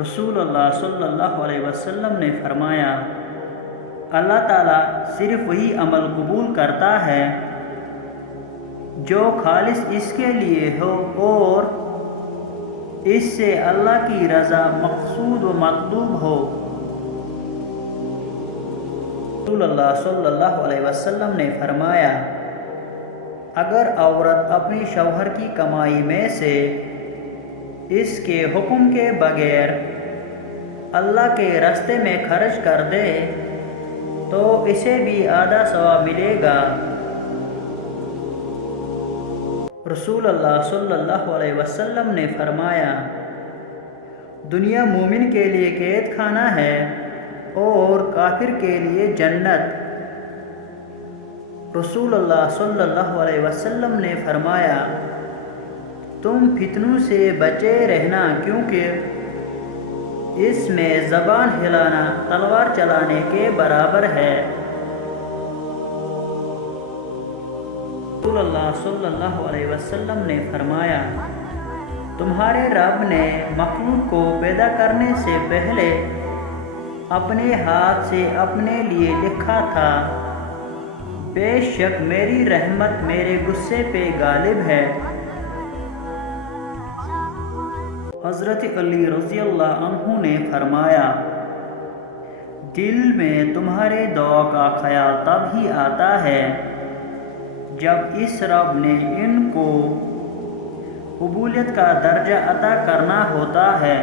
رسول اللہ صلی اللہ علیہ وسلم نے فرمایا، اللہ تعالیٰ صرف وہی عمل قبول کرتا ہے جو خالص اس کے لیے ہو اور اس سے اللہ کی رضا مقصود و مطلوب ہو۔ رسول اللہ صلی اللہ علیہ وسلم نے فرمایا، اگر عورت اپنی شوہر کی کمائی میں سے اس کے حکم کے بغیر اللہ کے راستے میں خرچ کر دے تو اسے بھی آدھا ثواب ملے گا۔ رسول اللہ صلی اللہ علیہ وسلم نے فرمایا، دنیا مومن کے لیے قید خانہ ہے اور کافر کے لیے جنت۔ رسول اللہ صلی اللہ علیہ وسلم نے فرمایا، تم فتنوں سے بچے رہنا کیونکہ اس میں زبان ہلانا تلوار چلانے کے برابر ہے۔ رسول اللہ صلی اللہ علیہ وسلم نے فرمایا، تمہارے رب نے مخلوق کو پیدا کرنے سے پہلے اپنے ہاتھ سے اپنے لیے لکھا تھا، بے شک میری رحمت میرے غصے پہ غالب ہے۔ حضرت علی رضی اللہ عنہ نے فرمایا، دل میں تمہارے دعا کا خیال تب ہی آتا ہے جب اس رب نے ان کو قبولیت کا درجہ عطا کرنا ہوتا ہے۔